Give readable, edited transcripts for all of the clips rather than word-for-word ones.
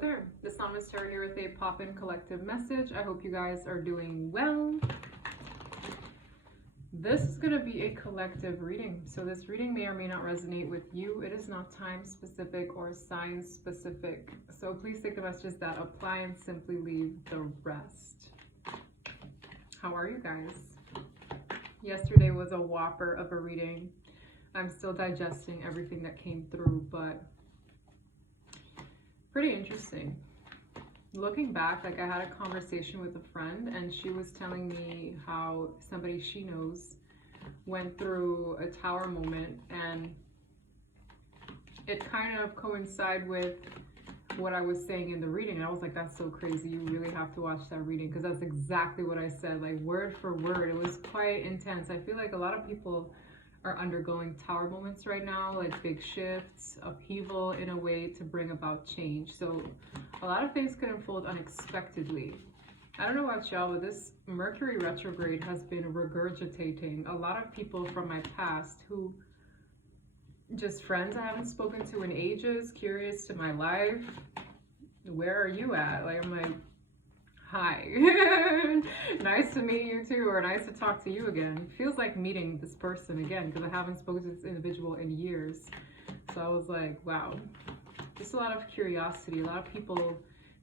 there, the Psalmist Tarot here with a pop-in collective message. I hope you guys are doing well. This is going to be a collective reading, so this reading may or may not resonate with you. It is not time specific or sign specific, so please take the messages that apply and simply leave the rest. How are you guys? Yesterday was a whopper of a reading. I'm still digesting everything that came through, but pretty interesting. Looking back, like I had a conversation with a friend and she was telling me how somebody she knows went through a tower moment, and it kind of coincided with what I was saying in the reading. And I was like, that's so crazy. You really have to watch that reading, because that's exactly what I said, like word for word. It was quite intense. I feel like a lot of people are undergoing tower moments right now, like big shifts, upheaval in a way to bring about change. So a lot of things could unfold unexpectedly. I don't know about y'all, but this Mercury retrograde has been regurgitating a lot of people from my past, who just friends I haven't spoken to in ages, curious to my life. Where are you at? Like, I'm like, hi. Nice to meet you too, or nice to talk to you again. Feels like meeting this person again, because I haven't spoken to this individual in years. So I was like, wow. Just a lot of curiosity, a lot of people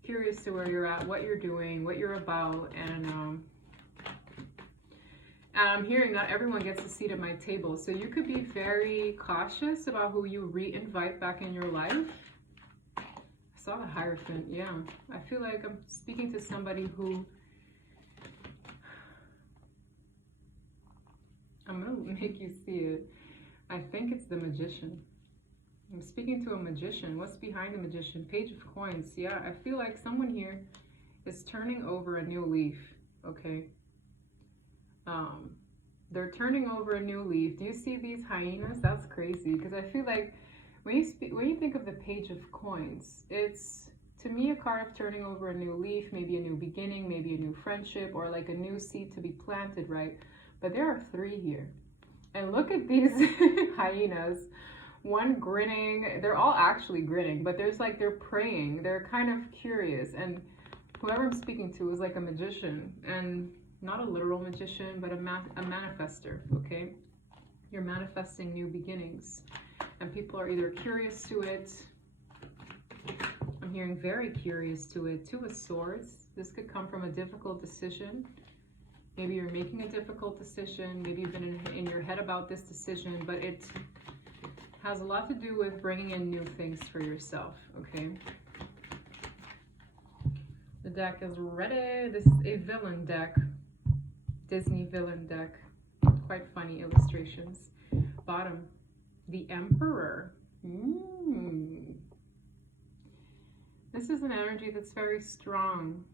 curious to where you're at, what you're doing, what you're about, and I'm hearing not everyone gets a seat at my table. So you could be very cautious about who you re-invite back in your life. I saw the Hierophant, yeah. I feel like I'm speaking to somebody who, I'm gonna make you see it. I think it's the Magician. I'm speaking to a magician. What's behind the Magician? Page of Coins. Yeah, I feel like someone here is turning over a new leaf, okay? They're turning over a new leaf. Do you see these hyenas? That's crazy, because I feel like when you think of the Page of Coins, it's, to me, a card of turning over a new leaf, maybe a new beginning, maybe a new friendship, or like a new seed to be planted, right? But there are three here. And look at these hyenas. One grinning. They're all actually grinning, but there's like, they're praying. They're kind of curious. And whoever I'm speaking to is like a magician, and not a literal magician, but a manifester, okay? You're manifesting new beginnings, and people are either curious to it. I'm hearing very curious to it. Two of Swords. This could come from a difficult decision. Maybe you're making a difficult decision. Maybe you've been in your head about this decision, but it has a lot to do with bringing in new things for yourself, okay? The deck is ready. This is a villain deck. Disney villain deck. Quite funny illustrations. Bottom, the Emperor. This is an energy that's very strong.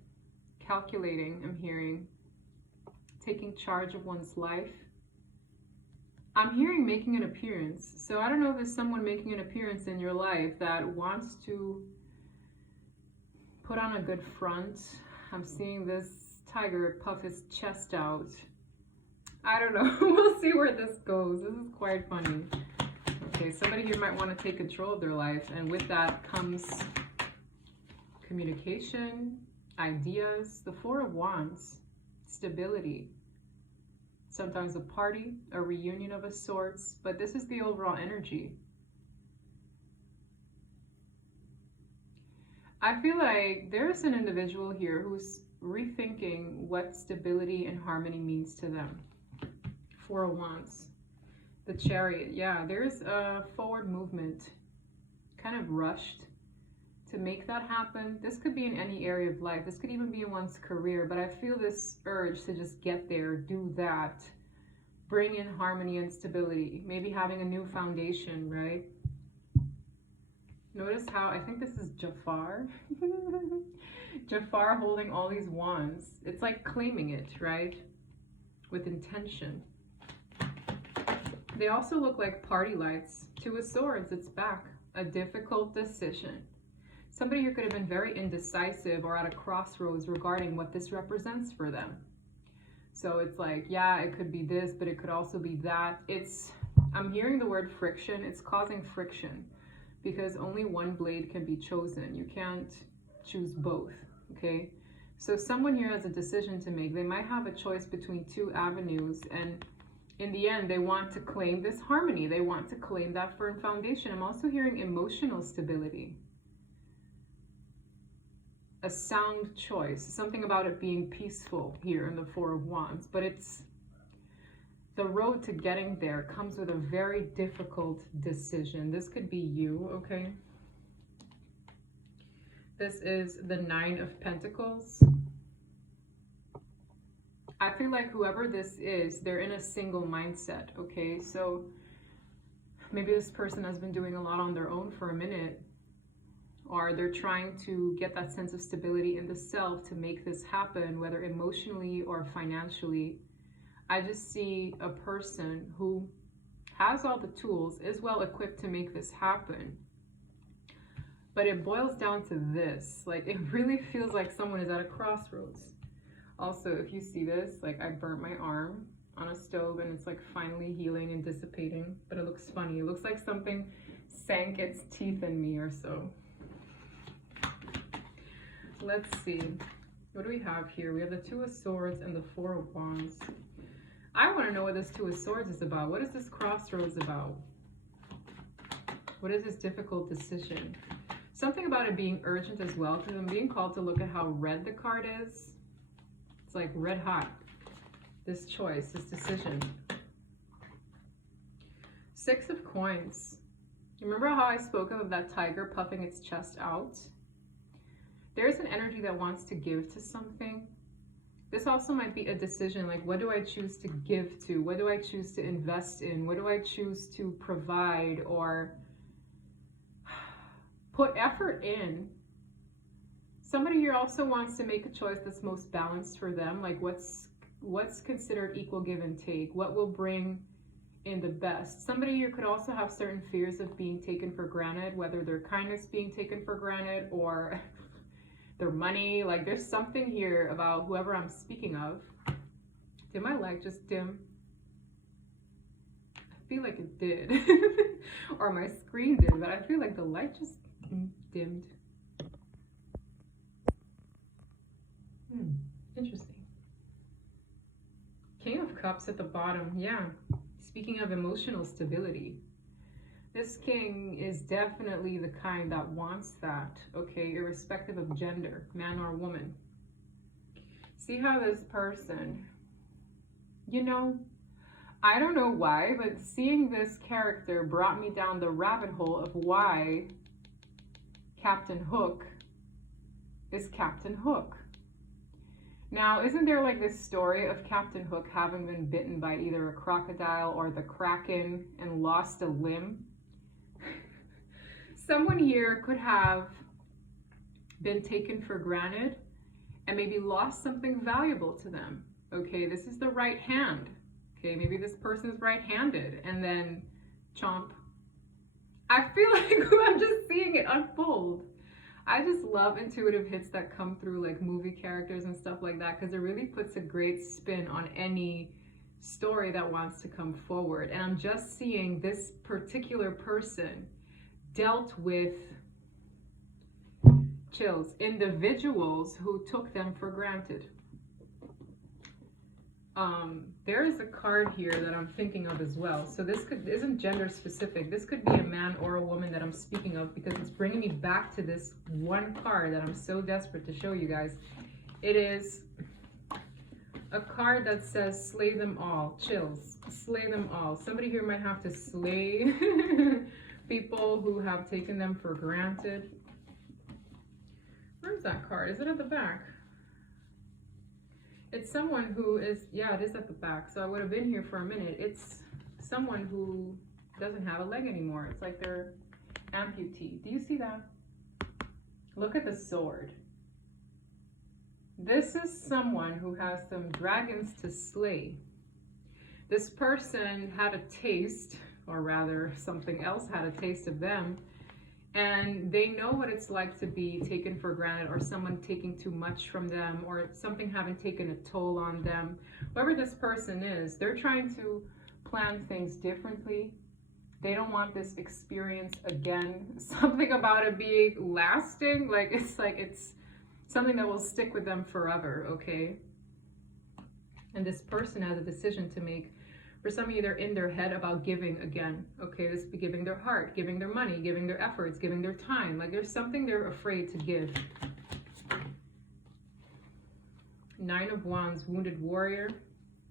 Calculating, I'm hearing. Taking charge of one's life. I'm hearing making an appearance. So I don't know if there's someone making an appearance in your life that wants to put on a good front. I'm seeing this tiger puff his chest out. I don't know. We'll see where this goes. This is quite funny. Okay, somebody here might want to take control of their life, and with that comes communication, ideas, the Four of Wands, stability. Sometimes a party, a reunion of a sorts, but this is the overall energy. I feel like there's an individual here who's rethinking what stability and harmony means to them. Four of Wands. The Chariot. Yeah, there's a forward movement, kind of rushed to make that happen. This could be in any area of life. This could even be in one's career, but I feel this urge to just get there, do that, bring in harmony and stability, maybe having a new foundation, right? Notice how, I think this is Jafar. Jafar holding all these wands. It's like claiming it, right? With intention. They also look like party lights. Two of Swords, it's back. A difficult decision. Somebody here could have been very indecisive or at a crossroads regarding what this represents for them. So it's like, yeah, it could be this, but it could also be that. I'm hearing the word friction. It's causing friction because only one blade can be chosen. You can't choose both, okay? So someone here has a decision to make. They might have a choice between two avenues, and in the end, they want to claim this harmony. They want to claim that firm foundation. I'm also hearing emotional stability. A sound choice. Something about it being peaceful here in the Four of Wands. But it's the road to getting there comes with a very difficult decision. This could be you, okay? This is the Nine of Pentacles. I feel like whoever this is, they're in a single mindset, okay? So maybe this person has been doing a lot on their own for a minute, or they're trying to get that sense of stability in the self to make this happen, whether emotionally or financially. I just see a person who has all the tools, is well equipped to make this happen. But it boils down to this. Like, it really feels like someone is at a crossroads. Also, if you see this, like, I burnt my arm on a stove and it's like finally healing and dissipating, but it looks funny. It looks like something sank its teeth in me or so. Let's see. What do we have here? We have the Two of Swords and the Four of Wands. I want to know what this Two of Swords is about. What is this crossroads about? What is this difficult decision? Something about it being urgent as well, because I'm being called to look at how red the card is. It's like red hot. This choice, this decision. Six of Coins. Remember how I spoke of that tiger puffing its chest out? There's an energy that wants to give to something. This also might be a decision, like, what do I choose to give to? What do I choose to invest in? What do I choose to provide or put effort in? Somebody here also wants to make a choice that's most balanced for them. Like, what's considered equal give and take? What will bring in the best? Somebody here could also have certain fears of being taken for granted, whether their kindness being taken for granted or their money. Like, there's something here about whoever I'm speaking of. Did my light just dim? I feel like it did. Or my screen did, but I feel like the light just dimmed. Interesting. King of Cups at the bottom. Yeah. Speaking of emotional stability, this king is definitely the kind that wants that, okay, irrespective of gender, man or woman. See how this person, you know, I don't know why, but seeing this character brought me down the rabbit hole of why Captain Hook is Captain Hook. Now, isn't there like this story of Captain Hook having been bitten by either a crocodile or the Kraken and lost a limb? Someone here could have been taken for granted and maybe lost something valuable to them. Okay, this is the right hand. Okay, maybe this person is right-handed and then chomp. I feel like I'm just seeing it unfold. I just love intuitive hits that come through like movie characters and stuff like that, because it really puts a great spin on any story that wants to come forward. And I'm just seeing this particular person dealt with individuals who took them for granted. There is a card here that I'm thinking of as well. So this isn't gender specific. This could be a man or a woman that I'm speaking of, because it's bringing me back to this one card that I'm so desperate to show you guys. It is a card that says slay them all. Chills. Slay them all. Somebody here might have to slay people who have taken them for granted. Where's that card? Is it at the back? It's someone who is, yeah, it is at the back. So I would have been here for a minute. It's someone who doesn't have a leg anymore. It's like they're amputee. Do you see that? Look at the sword. This is someone who has some dragons to slay. This person had a taste, or rather something else had a taste of them, and they know what it's like to be taken for granted, or someone taking too much from them, or something having taken a toll on them. Whoever this person is, they're trying to plan things differently. They don't want this experience again. Something about it being lasting, like it's something that will stick with them forever, okay? And this person has a decision to make. For some of you, they're in their head about giving again, okay? This be giving their heart, giving their money, giving their efforts, giving their time. Like there's something they're afraid to give. 9 of Wands, wounded warrior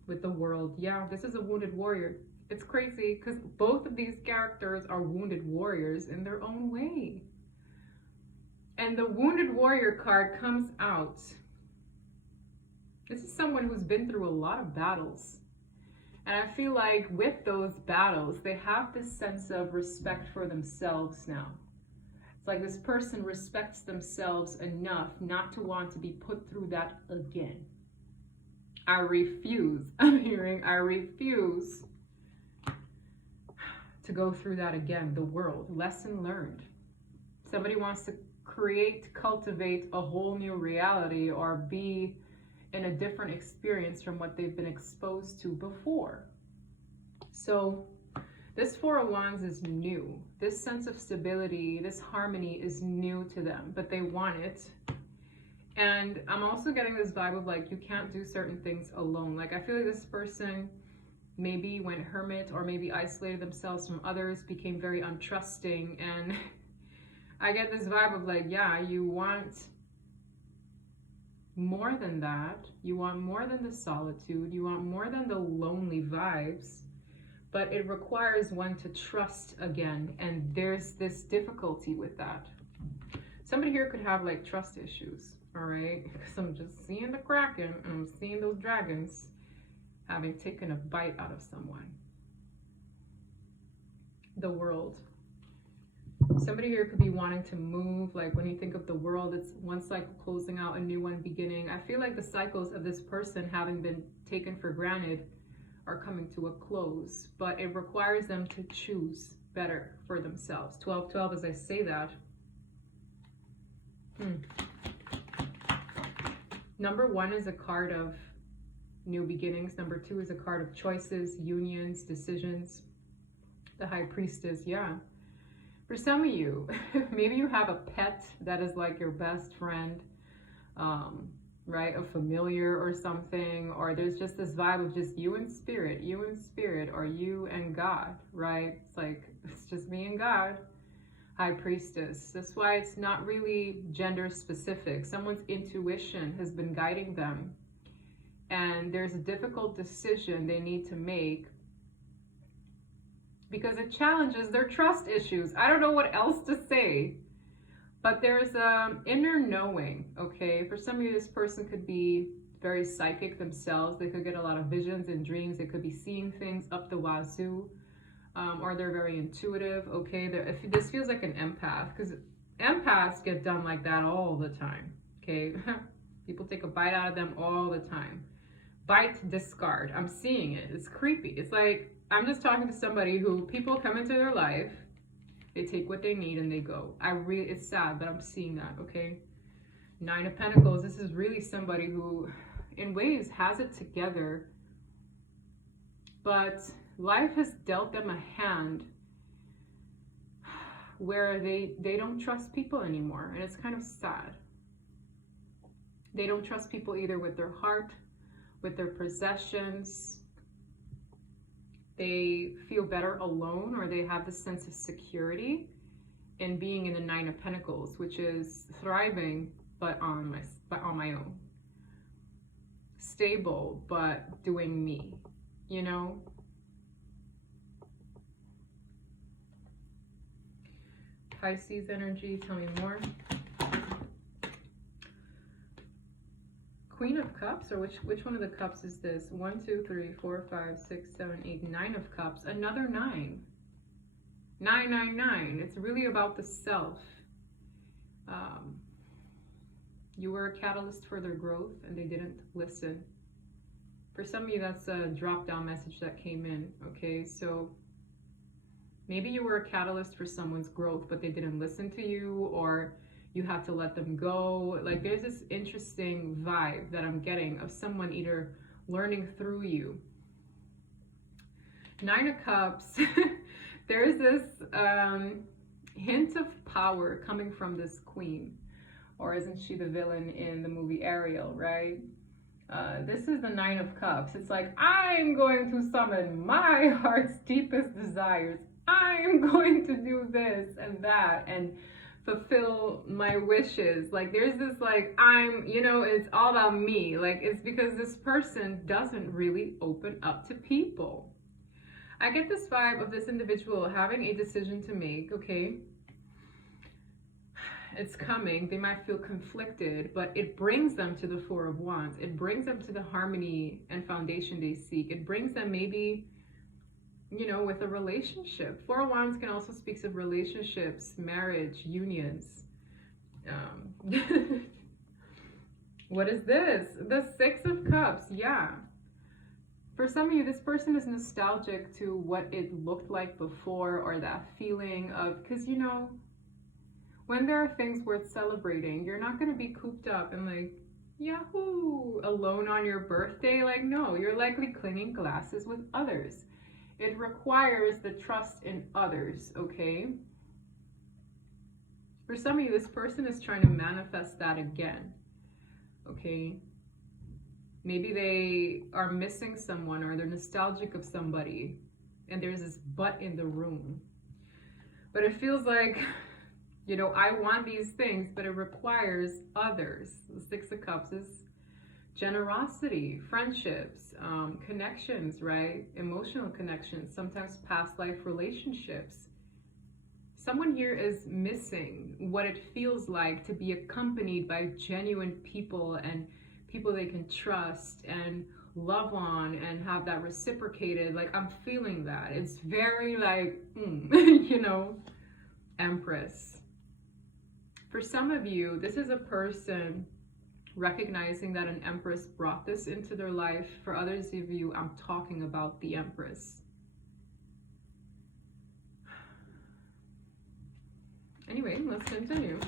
with the world. Yeah, this is a wounded warrior. It's crazy because both of these characters are wounded warriors in their own way. And the wounded warrior card comes out. This is someone who's been through a lot of battles. And I feel like with those battles, they have this sense of respect for themselves now. It's like this person respects themselves enough not to want to be put through that again. I refuse. I'm hearing, I refuse to go through that again. The world, lesson learned. Somebody wants to create, cultivate a whole new reality or be in a different experience from what they've been exposed to before. So this 4 of Wands is new. This sense of stability, this harmony is new to them, but they want it. And I'm also getting this vibe of like, you can't do certain things alone. Like I feel like this person maybe went hermit or maybe isolated themselves from others, became very untrusting. And I get this vibe of like, yeah, you want more than that. You want more than the solitude. You want more than the lonely vibes. But it requires one to trust again. And there's this difficulty with that. Somebody here could have like trust issues, all right? Because I'm just seeing the Kraken and I'm seeing those dragons having taken a bite out of someone. The world. Somebody here could be wanting to move. Like when you think of the world, it's one cycle closing out, a new one beginning. I feel like the cycles of this person having been taken for granted are coming to a close, but it requires them to choose better for themselves. 12-12, as I say that. Number 1 is a card of new beginnings. Number 2 is a card of choices, unions, decisions. The High Priestess, yeah. For some of you, maybe you have a pet that is like your best friend, right? A familiar or something, or there's just this vibe of just you and spirit, or you and God, right? It's like, it's just me and God. High Priestess. That's why it's not really gender specific. Someone's intuition has been guiding them, and there's a difficult decision they need to make because it challenges their trust issues. I don't know what else to say, but there's inner knowing, okay? For some of you, this person could be very psychic themselves. They could get a lot of visions and dreams. They could be seeing things up the wazoo, or they're very intuitive, okay? If this feels like an empath, because empaths get done like that all the time, okay? People take a bite out of them all the time. Bite, discard. I'm seeing it. It's creepy. It's like, I'm just talking to somebody who people come into their life, they take what they need and they go. It's sad, but I'm seeing that, okay? 9 of Pentacles. This is really somebody who, in ways, has it together, but life has dealt them a hand where they don't trust people anymore, and it's kind of sad. They don't trust people either with their heart, with their possessions. They feel better alone, or they have this sense of security in being in the 9 of Pentacles, which is thriving, but on my own. Stable, but doing me, you know? Pisces energy, tell me more. Queen of Cups, or which one of the cups is this? 1, 2, 3, 4, 5, 6, 7, 8, 9 of Cups. Another 9. 9, 9, 9. It's really about the self. You were a catalyst for their growth, and they didn't listen. For some of you, that's a drop-down message that came in, okay? So maybe you were a catalyst for someone's growth, but they didn't listen to you, or you have to let them go. Like there's this interesting vibe that I'm getting of someone either learning through you. 9 of Cups. There's this hint of power coming from this queen. Or isn't she the villain in the movie Ariel, right? This is the Nine of Cups. It's like, I'm going to summon my heart's deepest desires. I'm going to do this and that and fulfill my wishes. Like, there's this, like, it's all about me. Like, it's because this person doesn't really open up to people. I get this vibe of this individual having a decision to make, okay? It's coming. They might feel conflicted, but it brings them to the Four of Wands. It brings them to the harmony and foundation they seek. It brings them maybe, with a relationship. Four of Wands can also speak of relationships, marriage, unions. What is this? The Six of Cups. Yeah. For some of you, this person is nostalgic to what it looked like before, or that feeling of, because when there are things worth celebrating, you're not going to be cooped up and like, yahoo, alone on your birthday. Like, no, you're likely cleaning glasses with others. It requires the trust in others, okay? For some of you, this person is trying to manifest that again, okay? Maybe they are missing someone, or they're nostalgic of somebody, and there's this but in the room. But it feels like, I want these things, but it requires others. The Six of Cups is generosity, friendships, connections, right? Emotional connections, sometimes past life relationships. Someone here is missing what it feels like to be accompanied by genuine people and people they can trust and love on and have that reciprocated. Like, I'm feeling that. It's very like, Empress. For some of you, this is a person recognizing that an Empress brought this into their life. For others of you, I'm talking about the Empress. Anyway, let's continue.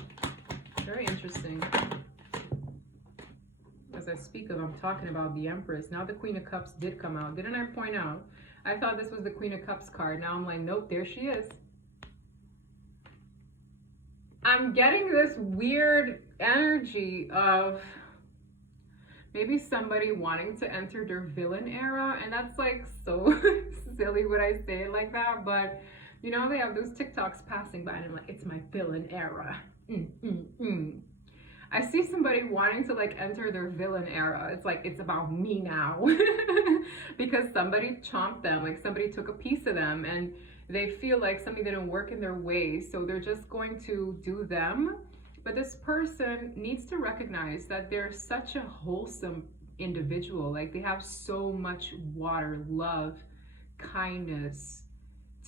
Very interesting. As I speak of, I'm talking about the Empress. Now the Queen of Cups did come out. Didn't I point out? I thought this was the Queen of Cups card. Now I'm like, nope, there she is. I'm getting this weird energy of maybe somebody wanting to enter their villain era. And that's like so silly when I say it like that. But, they have those TikToks passing by and I'm like, it's my villain era. I see somebody wanting to like enter their villain era. It's like, it's about me now. Because somebody chomped them, like somebody took a piece of them, and they feel like something didn't work in their way, so they're just going to do them. But this person needs to recognize that they're such a wholesome individual. Like, they have so much water, love, kindness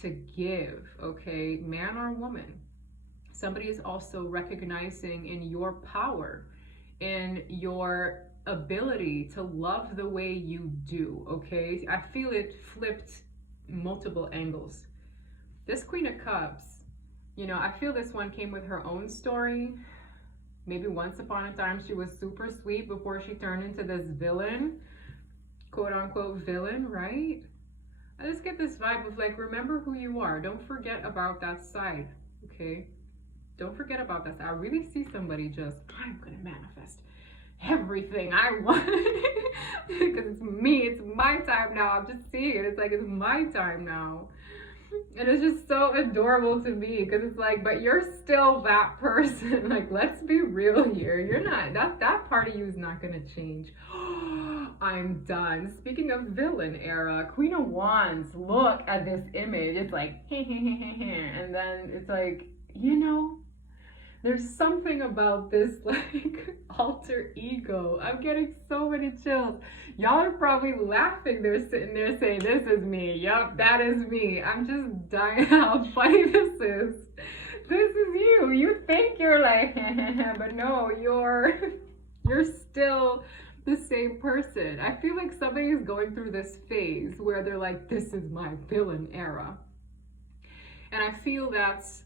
to give, okay? Man or woman. Somebody is also recognizing in your power, in your ability to love the way you do, okay? I feel it flipped multiple angles. This Queen of Cups, I feel this one came with her own story. Maybe once upon a time she was super sweet before she turned into this villain, quote unquote villain, right? I just get this vibe of like, remember who you are. Don't forget about that side, okay? Don't forget about that side. I really see somebody just, I'm gonna manifest everything I want. Because it's me, it's my time now. I'm just seeing it. It's like, it's my time now. And it's just so adorable to me, because it's like, but you're still that person. Like, let's be real here. You're not, that part of you is not gonna change. I'm done. Speaking of villain era, Queen of Wands, look at this image. It's like, and then it's like, there's something about this like alter ego. I'm getting so many chills. Y'all are probably laughing. They're sitting there saying, this is me. Yup, that is me. I'm just dying how funny this is. This is you. You think you're like, but no, you're still the same person. I feel like somebody is going through this phase where they're like, this is my villain era. And I feel that's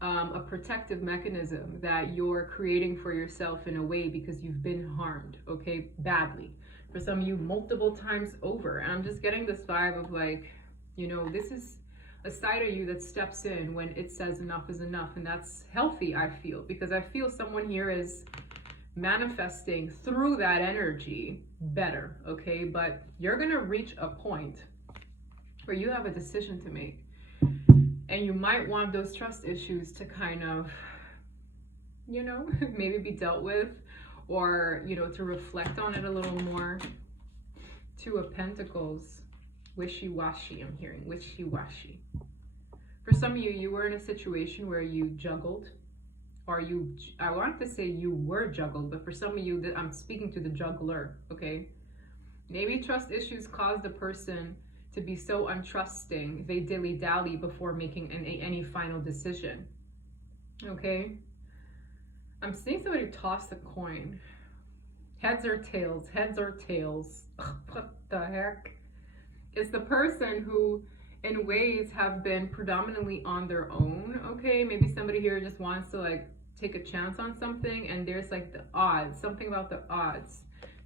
a protective mechanism that you're creating for yourself in a way, because you've been harmed, okay, badly. For some of you, multiple times over. And I'm just getting this vibe of like, this is a side of you that steps in when it says enough is enough. And that's healthy, I feel, because I feel someone here is manifesting through that energy better, okay? But you're gonna reach a point where you have a decision to make, and you might want those trust issues to kind of, you know, maybe be dealt with, or, you know, to reflect on it a little more. Two of Pentacles, wishy-washy, I'm hearing, wishy-washy. For some of you, you were in a situation where you juggled, or I want to say you were juggled, but for some of you, I'm speaking to the juggler, okay? Maybe trust issues caused the person to be so untrusting, they dilly-dally before making any final decision, okay? I'm seeing somebody toss a coin. Heads or tails, heads or tails. What the heck? It's the person who, in ways, have been predominantly on their own, okay? Maybe somebody here just wants to, like, take a chance on something, and there's, like, the odds, something about the odds.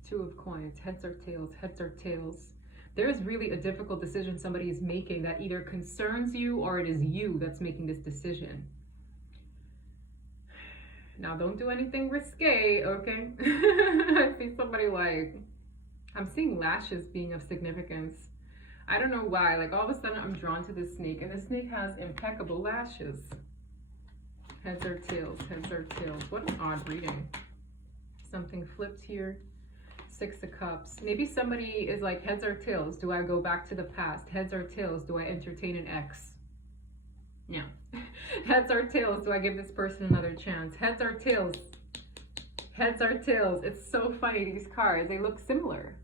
Two of coins, heads or tails, heads or tails. There's really a difficult decision somebody is making that either concerns you or it is you that's making this decision. Now, don't do anything risque, okay? I see somebody like, I'm seeing lashes being of significance. I don't know why, like all of a sudden I'm drawn to this snake, and this snake has impeccable lashes. Heads or tails, heads or tails. What an odd reading. Something flipped here. Six of Cups. Maybe somebody is like, heads or tails, do I go back to the past? Heads or tails, do I entertain an ex? Yeah. Heads or tails, do I give this person another chance? Heads or tails? Heads or tails? It's so funny, these cards, they look similar.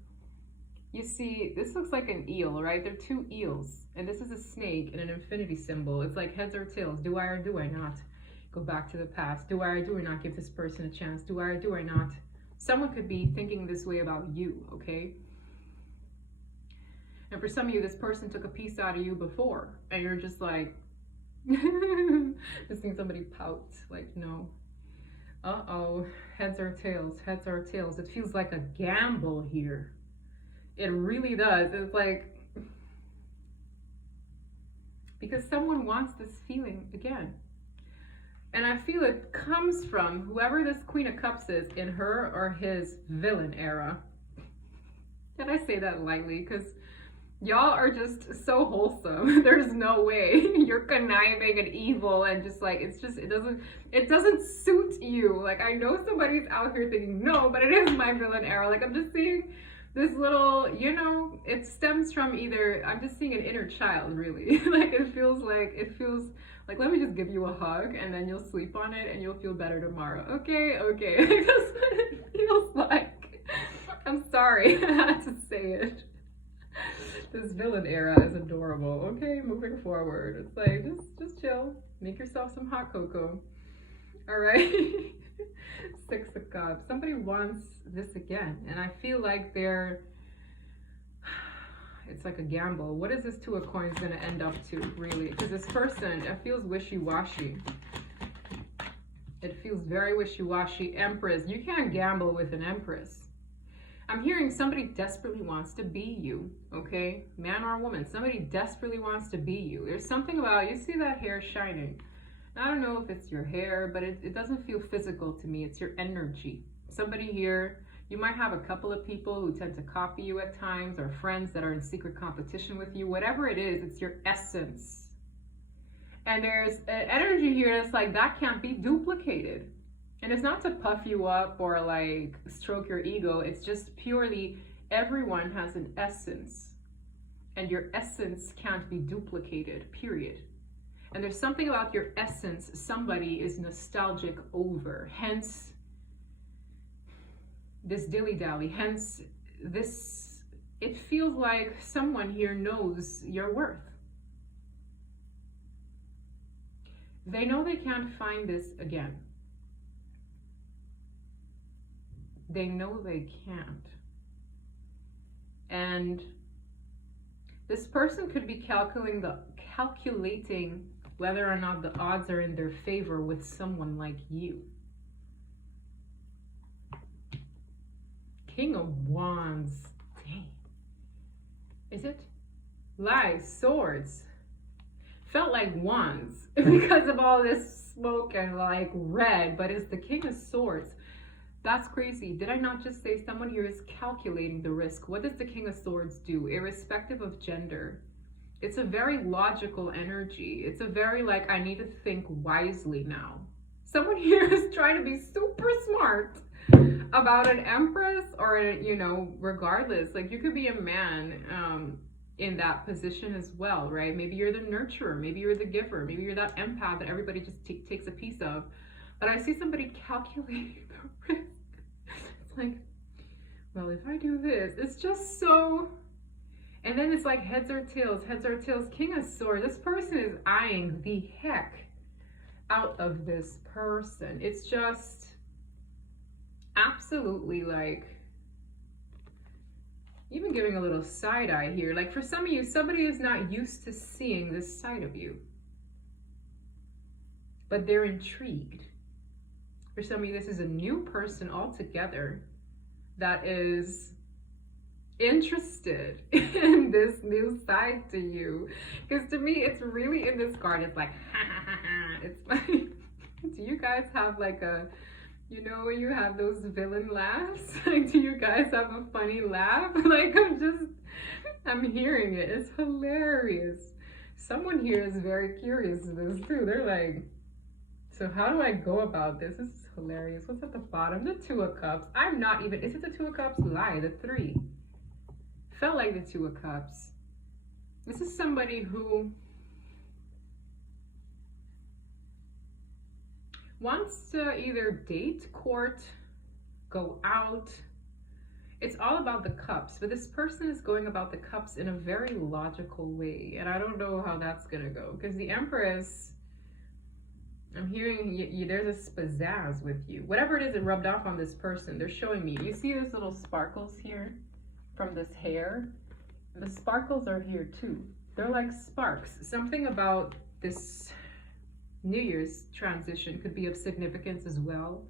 You see, this looks like an eel, right? They're two eels, and this is a snake and an infinity symbol. It's like heads or tails, do I or do I not go back to the past? Do I or do I not give this person a chance? Do I or do I not? Someone could be thinking this way about you, okay? And for some of you, this person took a piece out of you before, and you're just like, just seeing somebody pout, like, no. Uh-oh, heads or tails, heads or tails. It feels like a gamble here. It really does. It's like, because someone wants this feeling again. And I feel it comes from whoever this Queen of Cups is in her or his villain era. Did I say that lightly? Because y'all are just so wholesome. There's no way you're conniving and evil and just like, it's just, it doesn't suit you. Like, I know somebody's out here thinking, no, but it is my villain era. Like, I'm just seeing this little, you know, it stems from either, I'm just seeing an inner child, really. Like, it feels like, let me just give you a hug and then you'll sleep on it and you'll feel better tomorrow. Okay. That's what it feels like. I'm sorry, I had to say it. This villain era is adorable. Okay, moving forward. It's like, just chill. Make yourself some hot cocoa. All right. Six of Cups. Somebody wants this again. And I feel like it's like a gamble. What is this Two of Coins going to end up to, really? Because this person, it feels wishy-washy. It feels very wishy-washy. Empress. You can't gamble with an Empress. I'm hearing somebody desperately wants to be you, okay? Man or woman, somebody desperately wants to be you. There's something about, you see that hair shining. I don't know if it's your hair, but it doesn't feel physical to me. It's your energy. Somebody here, you might have a couple of people who tend to copy you at times, or friends that are in secret competition with you. Whatever it is, it's your essence. And there's an energy here that's like, that can't be duplicated. And it's not to puff you up or like stroke your ego. It's just purely, everyone has an essence. And your essence can't be duplicated, period. And there's something about your essence somebody is nostalgic over. Hence, this dilly-dally. Hence, this, it feels like someone here knows your worth. They know they can't find this again. They know they can't. And this person could be calculating whether or not the odds are in their favor with someone like you. King of Wands. Dang. Is it? Lies, swords. felt like wands because of all this smoke and like red, but it's the King of Swords. That's crazy. Did I not just say someone here is calculating the risk? What does the King of Swords do, irrespective of gender? It's a very logical energy. It's a very like, I need to think wisely now. Someone here is trying to be super smart about an empress or, you know, regardless. Like, you could be a man in that position as well, right? Maybe you're the nurturer. Maybe you're the giver. Maybe you're that empath that everybody just takes a piece of. But I see somebody calculating the risk. It's like, well, if I do this, it's just so... And then it's like heads or tails, heads or tails. King of Swords. This person is eyeing the heck out of this person. It's just absolutely like, even giving a little side eye here. Like, for some of you, somebody is not used to seeing this side of you, but they're intrigued. For some of you, this is a new person altogether that is interested in this new side to you. Because to me, it's really, in this card, it's like, ha ha ha ha. It's like, do you guys have like a, you know, when you have those villain laughs? Like, do you guys have a funny laugh? Like, I'm hearing it. It's hilarious. Someone here is very curious to this too. They're like, so how do I go about this? This is hilarious. What's at the bottom? The Two of Cups. I'm not even, is it the Two of Cups? Lie, the Three. Felt like the Two of Cups. This is somebody who wants to either date, court, go out. It's all about the cups, but this person is going about the cups in a very logical way. And I don't know how that's gonna go, because the Empress, I'm hearing there's a pizzazz with you. Whatever it is that rubbed off on this person, they're showing me. You see those little sparkles here from this hair? The sparkles are here too. They're like sparks. Something about this New Year's transition could be of significance as well.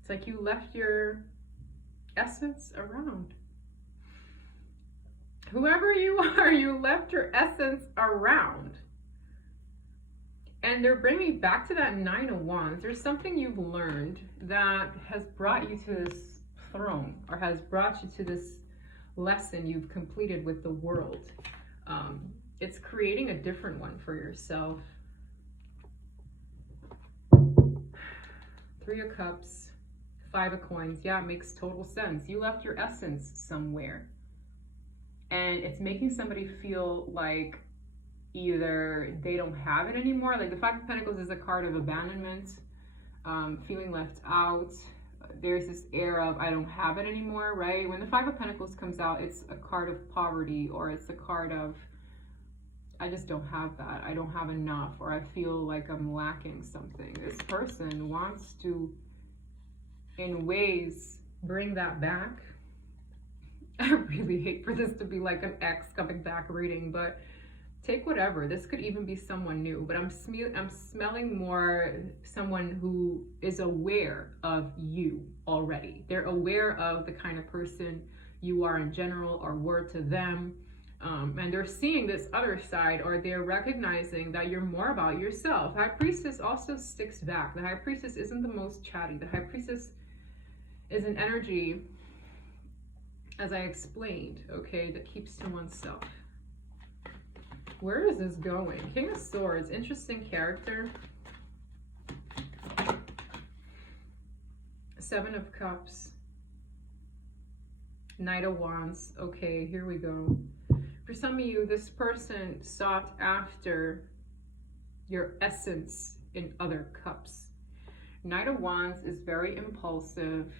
It's like you left your essence around. Whoever you are, you left your essence around. And they're bringing me back to that Nine of Wands. There's something you've learned that has brought you to this throne, or has brought you to this lesson you've completed with the world. It's creating a different one for yourself. Three of Cups, Five of Coins. Yeah, it makes total sense. You left your essence somewhere. And it's making somebody feel like either they don't have it anymore. Like the Five of Pentacles is a card of abandonment, feeling left out. There's this air of I don't have it anymore, right? When the Five of Pentacles comes out, it's a card of poverty, or it's a card of I just don't have that. I don't have enough, or I feel like I'm lacking something. This person wants to, in ways, bring that back. I really hate for this to be like an ex coming back reading, but take whatever. This could even be someone new, but I'm smelling more someone who is aware of you already. They're aware of the kind of person you are in general, or were to them. And they're seeing this other side, or they're recognizing that you're more about yourself. High Priestess also sticks back. The High Priestess isn't the most chatty. The High Priestess is an energy, as I explained, okay, that keeps to oneself. Where is this going? King of Swords, interesting character. Seven of Cups. Knight of Wands. Okay, here we go. For some of you, this person sought after your essence in other cups. Knight of Wands is very impulsive.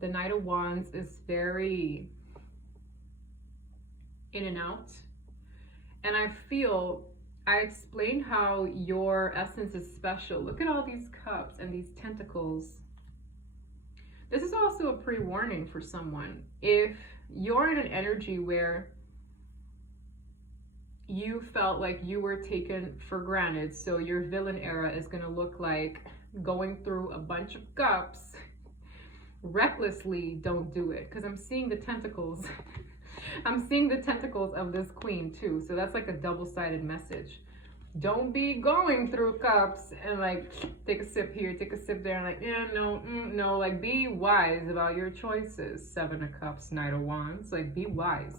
The Knight of Wands is very in and out. And I feel, I explained how your essence is special. Look at all these cups and these tentacles. This is also a pre-warning for someone. If you're in an energy where you felt like you were taken for granted, so your villain era is going to look like going through a bunch of cups recklessly, don't do it, because I'm seeing the tentacles I'm seeing the tentacles of this queen too. So that's like a double-sided message. Don't be going through cups and like take a sip here, take a sip there, and like, yeah, no, no. Like, be wise about your choices. Seven of Cups, Knight of Wands. Like, be wise.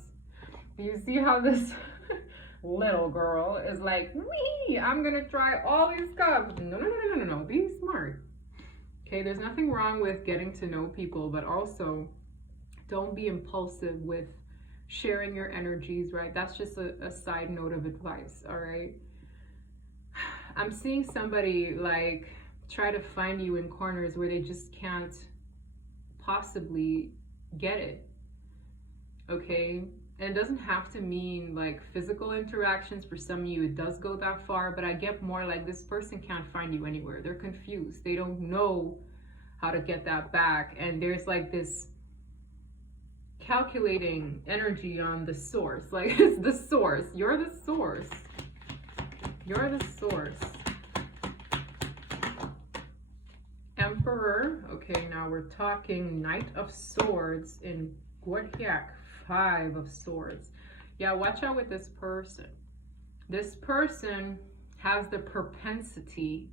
Do you see how this little girl is like, wee, I'm gonna try all these cups. No, no, no, no, no, no. Be smart. Okay, there's nothing wrong with getting to know people, but also don't be impulsive with sharing your energies, right? That's just a side note of advice, all right? I'm seeing somebody like try to find you in corners where they just can't possibly get it, okay? And it doesn't have to mean like physical interactions. For some of you, it does go that far, but I get more like this person can't find you anywhere. They're confused. They don't know how to get that back. And there's like this calculating energy on the source. Like, it's the source. You're the source. You're the source. Emperor. Okay, now we're talking Knight of Swords in Guadhiak. Five of Swords. Yeah, watch out with this person. This person has the propensity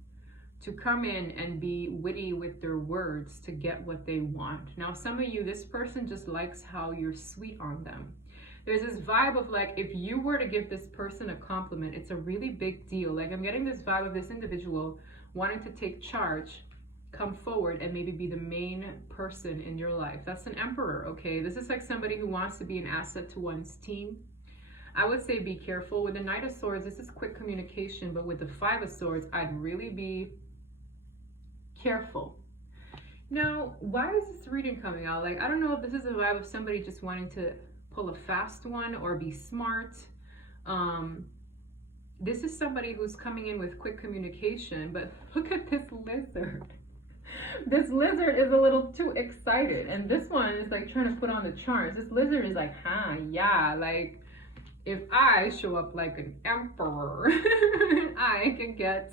to come in and be witty with their words to get what they want. Now, some of you, this person just likes how you're sweet on them. There's this vibe of like, if you were to give this person a compliment, it's a really big deal. Like, I'm getting this vibe of this individual wanting to take charge, come forward, and maybe be the main person in your life. That's an Emperor, okay? This is like somebody who wants to be an asset to one's team. I would say be careful. With the Knight of Swords, this is quick communication, but with the Five of Swords, I'd really be careful. Now, why is this reading coming out? Like, I don't know if this is a vibe of somebody just wanting to pull a fast one or be smart. This is somebody who's coming in with quick communication, but look at this lizard. This lizard is a little too excited, and this one is like trying to put on the charms. This lizard is like, huh, yeah, like if I show up like an emperor, I can get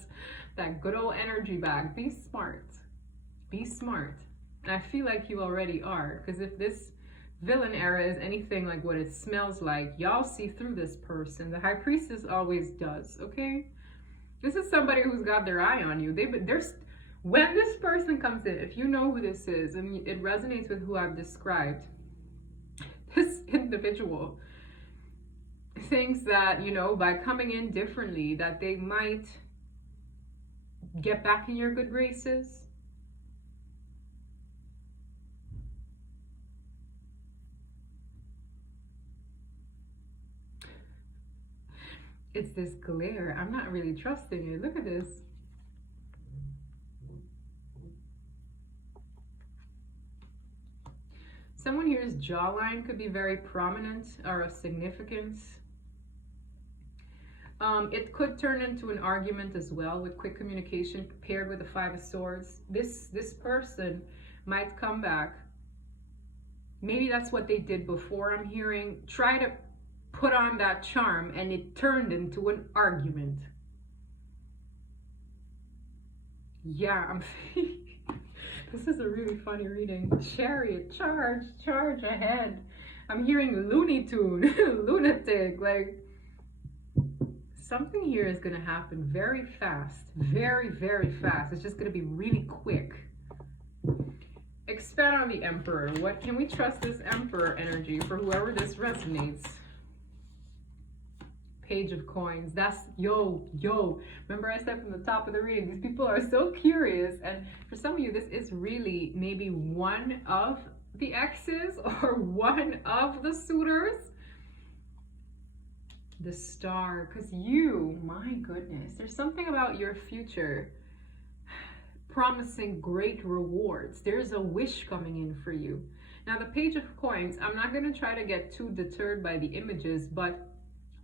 that good old energy back. Be smart. Be smart. And I feel like you already are, because if this villain era is anything like what it smells like, y'all see through this person. The High Priestess always does, okay? This is somebody who's got their eye on you. When this person comes in, if you know who this is, and it resonates with who I've described, this individual thinks that, you know, by coming in differently, that they might get back in your good graces. It's this glare. I'm not really trusting it. Look at this. Someone here's jawline could be very prominent or of significance. It could turn into an argument as well with quick communication paired with the Five of Swords. This person might come back. Maybe that's what they did before, I'm hearing. Try to put on that charm, and it turned into an argument. Yeah, this is a really funny reading. Chariot, charge ahead. I'm hearing Looney Tune, lunatic. Like, something here is gonna happen very fast, very, very fast. It's just gonna be really quick. Expand on the Emperor. What can we trust this Emperor energy for whoever this resonates? Page of Coins. That's yo. Remember I said from the top of the reading, these people are so curious, and for some of you, this is really maybe one of the exes or one of the suitors. The Star, because you, my goodness, there's something about your future promising great rewards. There's a wish coming in for you. Now, the Page of Coins, I'm not going to try to get too deterred by the images, but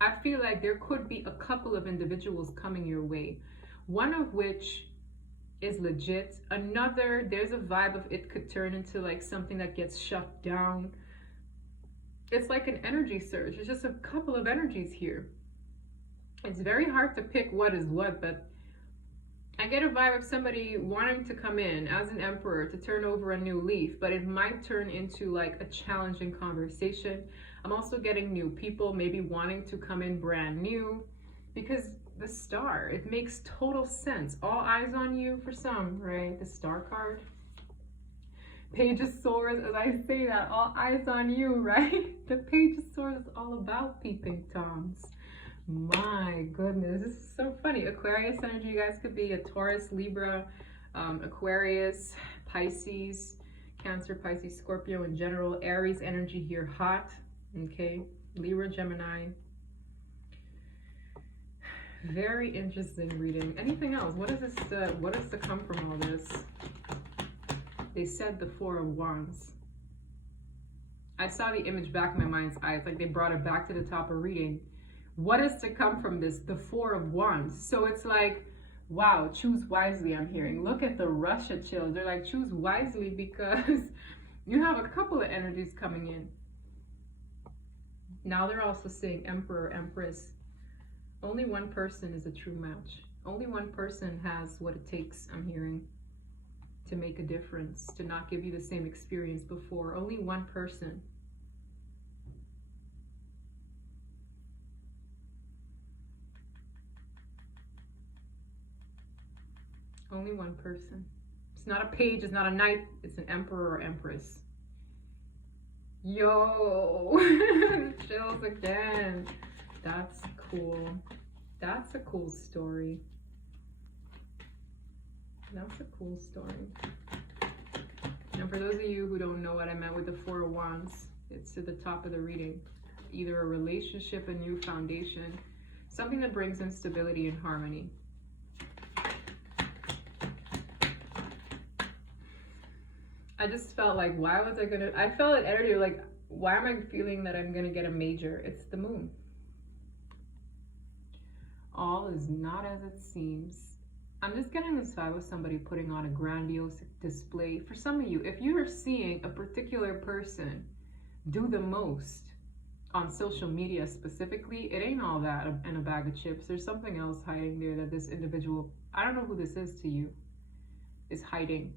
I feel like there could be a couple of individuals coming your way, one of which is legit. Another, there's a vibe of it could turn into like something that gets shut down. It's like an energy surge. It's just a couple of energies here. It's very hard to pick what is what, but I get a vibe of somebody wanting to come in as an emperor to turn over a new leaf, but it might turn into like a challenging conversation. I'm also getting new people maybe wanting to come in brand new, because the star, it makes total sense. All eyes on you for some, right? The star card. Page of Swords, as I say that, all eyes on you, right? The Page of Swords is all about peeping toms. My goodness, this is so funny. Aquarius energy, you guys could be a Taurus, Libra, Aquarius, Pisces, Cancer, Pisces, Scorpio in general. Aries energy here, hot, okay? Libra, Gemini. Very interesting reading. Anything else? What is this? What is to come from all this? They said the Four of Wands. I saw the image back in my mind's eye. It's like they brought it back to the top of reading. What is to come from this? The Four of Wands. So it's like, wow, choose wisely, I'm hearing. Look at the Russia chills. They're like, choose wisely, because you have a couple of energies coming in. Now they're also saying Emperor, Empress. Only one person is a true match. Only one person has what it takes, I'm hearing, to make a difference, to not give you the same experience before. Only one person. Only one person. It's not a page, it's not a knight, it's an emperor or empress. Yo, chills again. That's cool. That's a cool story. That's a cool story. And for those of you who don't know what I meant with the Four of Wands, it's at the top of the reading. Either a relationship, a new foundation, something that brings in stability and harmony. I just felt like, why was I gonna, I felt an energy like, why am I feeling that I'm gonna get a major? It's the moon. All is not as it seems. I'm just getting this vibe of somebody putting on a grandiose display. For some of you, if you are seeing a particular person do the most on social media specifically, it ain't all that in a bag of chips. There's something else hiding there that this individual, I don't know who this is to you, is hiding.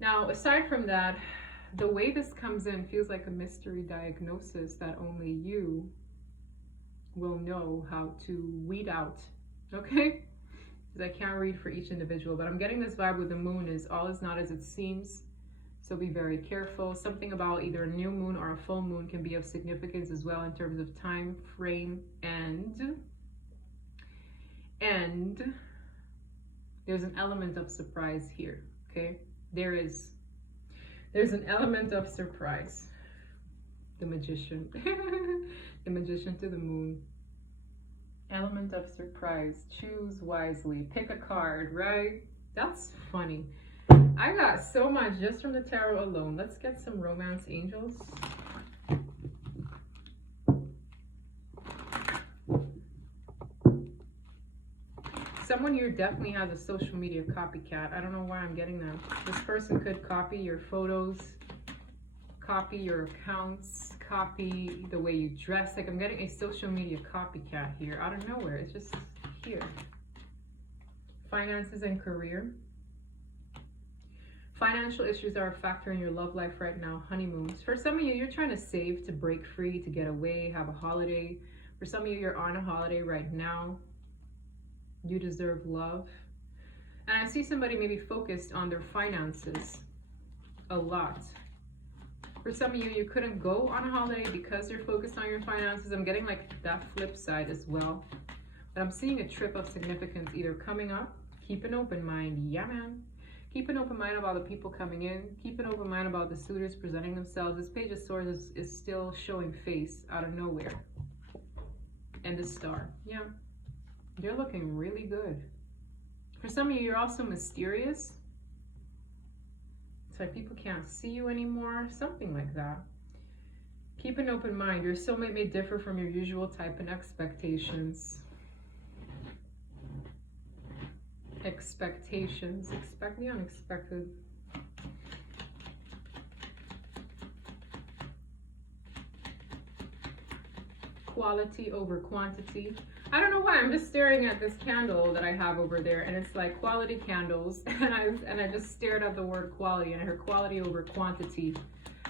Now, aside from that, the way this comes in feels like a mystery diagnosis that only you will know how to weed out, okay? Because I can't read for each individual, but I'm getting this vibe with the moon is all is not as it seems, so be very careful. Something about either a new moon or a full moon can be of significance as well in terms of time frame, and there's an element of surprise here, okay? There's an element of surprise. The Magician. The Magician to the moon. Element of surprise. Choose wisely. Pick a card, right? That's funny. I got so much just from the tarot alone. Let's get some romance angels. Someone here definitely has a social media copycat. I don't know why I'm getting that. This person could copy your photos, copy your accounts, copy the way you dress. Like, I'm getting a social media copycat here out of nowhere. It's just here. Finances and career. Financial issues are a factor in your love life right now. Honeymoons. For some of you, you're trying to save to break free, to get away, have a holiday. For some of you, you're on a holiday right now. You deserve love. And I see somebody maybe focused on their finances a lot. For some of you, you couldn't go on a holiday because you're focused on your finances. I'm getting like that flip side as well. But I'm seeing a trip of significance either coming up. Keep an open mind. Yeah, man. Keep an open mind about the people coming in. Keep an open mind about the suitors presenting themselves. This Page of Swords is still showing face out of nowhere. And the Star. Yeah. You're looking really good. For some of you, you're also mysterious. It's like people can't see you anymore. Something like that. Keep an open mind. Your soulmate may differ from your usual type and expectations. Expectations. Expect the unexpected. Quality over quantity. I don't know why, I'm just staring at this candle that I have over there, and it's like quality candles, and I just stared at the word quality, and I heard quality over quantity.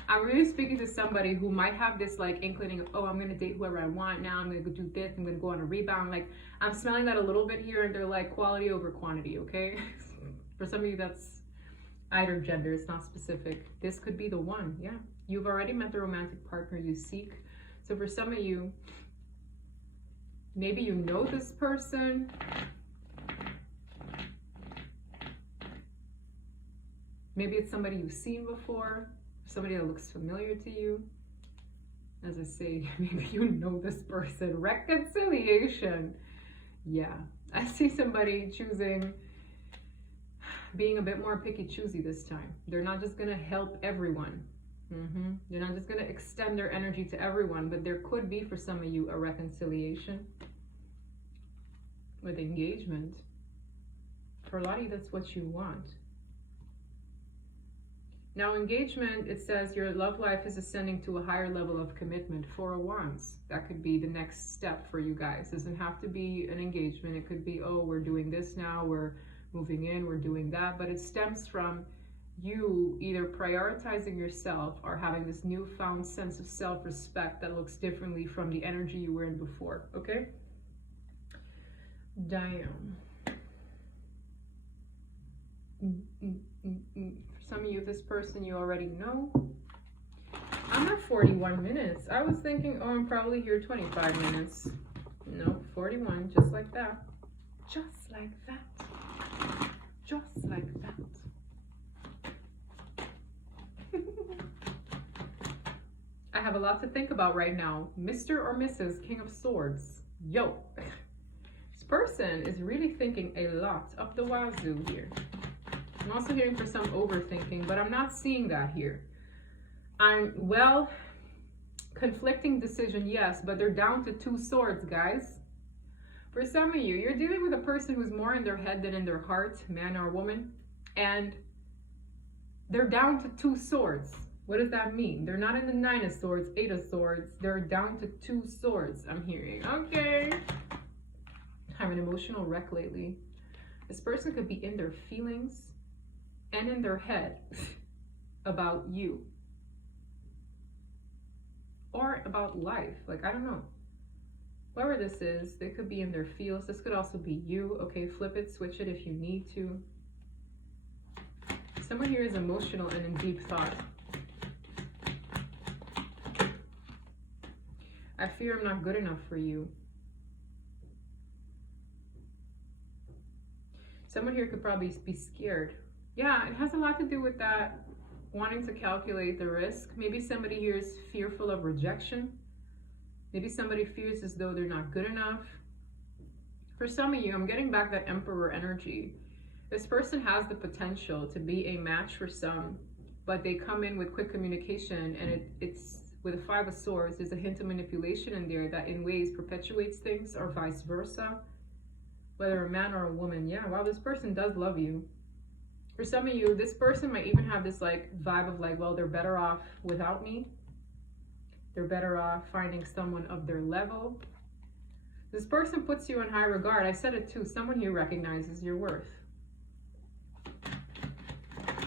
I'm really speaking to somebody who might have this like inclining of, oh, I'm gonna date whoever I want now, I'm gonna go do this, I'm gonna go on a rebound. Like, I'm smelling that a little bit here, and they're like quality over quantity, okay? For some of you, that's either gender, it's not specific. This could be the one, yeah. You've already met the romantic partner you seek. So for some of you, maybe you know this person. Maybe it's somebody you've seen before, somebody that looks familiar to you. As I say, maybe you know this person. Reconciliation. Yeah, I see somebody choosing being a bit more picky choosy this time. They're not just gonna help everyone. They're not just gonna extend their energy to everyone, but there could be for some of you a reconciliation with engagement. For a lot of you, that's what you want. Now, engagement, it says your love life is ascending to a higher level of commitment. Four of Wands. That could be the next step for you guys. It doesn't have to be an engagement. It could be, oh, we're doing this now, we're moving in, we're doing that. But it stems from you either prioritizing yourself or having this newfound sense of self-respect that looks differently from the energy you were in before, okay? Damn. For some of you, this person you already know. I'm at 41 minutes. I was thinking, oh, I'm probably here 25 minutes. No, 41, just like that. Just like that. Just like that. I have a lot to think about right now. Mr. or Mrs. King of Swords. Yo. This person is really thinking a lot up the wazoo here. I'm also hearing for some overthinking, but I'm not seeing that here. Well, conflicting decision, yes, but they're down to 2 swords, guys. For some of you, you're dealing with a person who's more in their head than in their heart, man or woman, and they're down to 2 swords. What does that mean? They're not in the 9 of Swords, 8 of Swords. They're down to 2 swords, I'm hearing. Okay. Having an emotional wreck lately. This person could be in their feelings and in their head about you. Or about life. Like, I don't know. Whoever this is, they could be in their feels. This could also be you. Okay, flip it, switch it if you need to. Someone here is emotional and in deep thought. I fear I'm not good enough for you. Someone here could probably be scared. Yeah, it has a lot to do with that, wanting to calculate the risk. Maybe somebody here is fearful of rejection. Maybe somebody feels as though they're not good enough. For some of you, I'm getting back that Emperor energy. This person has the potential to be a match for some, but they come in with quick communication, and it's with a 5 of Swords, there's a hint of manipulation in there that in ways perpetuates things, or vice versa. Whether a man or a woman, yeah, wow, this person does love you. For some of you, this person might even have this like vibe of like, well, they're better off without me. They're better off finding someone of their level. This person puts you in high regard. I said it too, someone here recognizes your worth.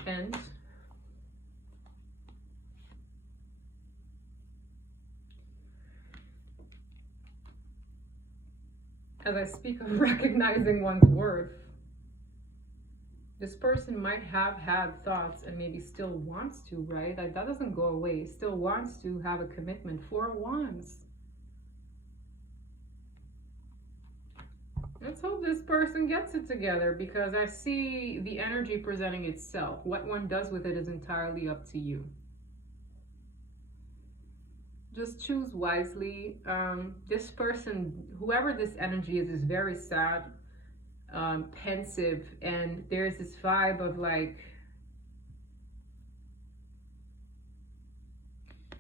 And as I speak of recognizing one's worth, this person might have had thoughts and maybe still wants to, right? Like, that doesn't go away. Still wants to have a commitment. 4 of Wands. Let's hope this person gets it together, because I see the energy presenting itself. What one does with it is entirely up to you. Just choose wisely. This person, whoever this energy is very sad, pensive, and there's this vibe of like,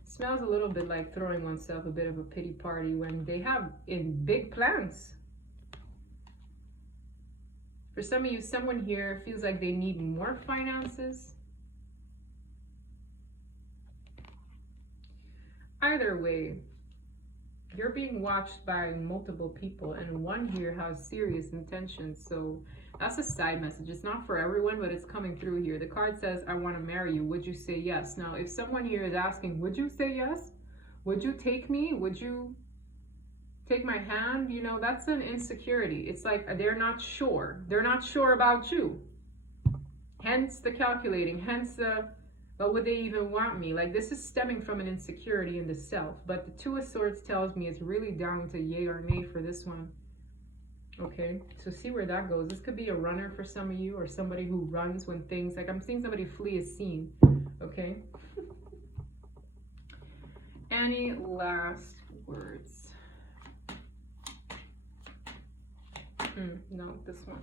smells a little bit like throwing oneself a bit of a pity party when they have in big plans. For some of you, someone here feels like they need more finances. Either way, you're being watched by multiple people, and one here has serious intentions. So That's a side message. It's not for everyone, but it's coming through here. The card says, I want to marry you. Would you say yes? Now, if someone here is asking, would you say yes? Would you take me? Would you take my hand? You know, that's an insecurity. It's like they're not sure. They're not sure about you. Hence the calculating. Hence the, but would they even want me? Like, this is stemming from an insecurity in the self. But the Two of Swords tells me it's really down to yay or nay for this one. Okay, so see where that goes. This could be a runner for some of you, or somebody who runs when things, like I'm seeing somebody flee a scene. Okay. Any last words? No, this one.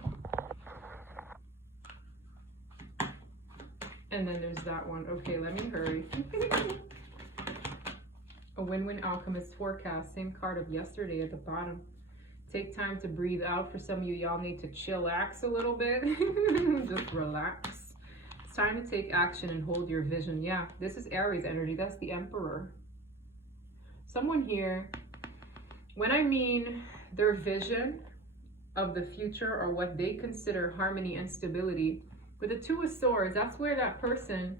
And then there's that one. Okay, let me hurry. A win-win alchemist forecast. Same card of yesterday at the bottom. Take time to breathe out. For some of you, y'all need to chillax a little bit. Just relax. It's time to take action and hold your vision. Yeah, this is Aries energy. That's the Emperor. Someone here, when I mean their vision of the future or what they consider harmony and stability, with the Two of Swords, that's where that person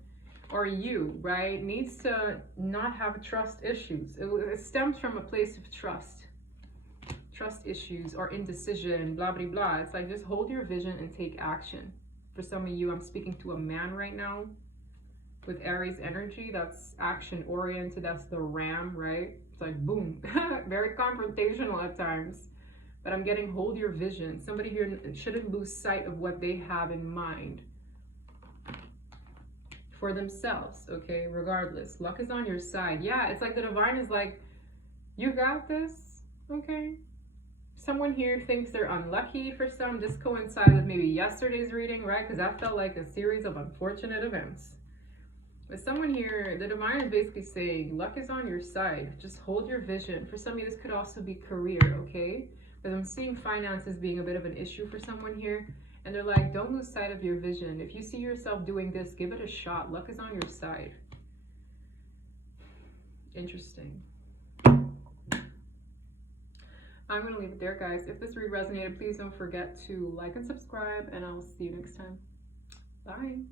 or you, right, needs to not have trust issues. It stems from a place of trust issues or indecision, blah, blah, blah. It's like, just hold your vision and take action. For some of you, I'm speaking to a man right now with Aries energy. That's action oriented. That's the ram, right? It's like, boom, very confrontational at times. But I'm getting hold your vision. Somebody here shouldn't lose sight of what they have in mind for themselves, okay? Regardless, luck is on your side. Yeah, it's like the divine is like, you got this, okay? Someone here thinks they're unlucky for some. This coincides with maybe yesterday's reading, right? Because that felt like a series of unfortunate events. But someone here, the divine is basically saying, luck is on your side. Just hold your vision. For some of you, this could also be career, okay? Because I'm seeing finances being a bit of an issue for someone here. And they're like, don't lose sight of your vision. If you see yourself doing this, give it a shot. Luck is on your side. Interesting. I'm going to leave it there, guys. If this read resonated, please don't forget to like and subscribe, and I'll see you next time. Bye.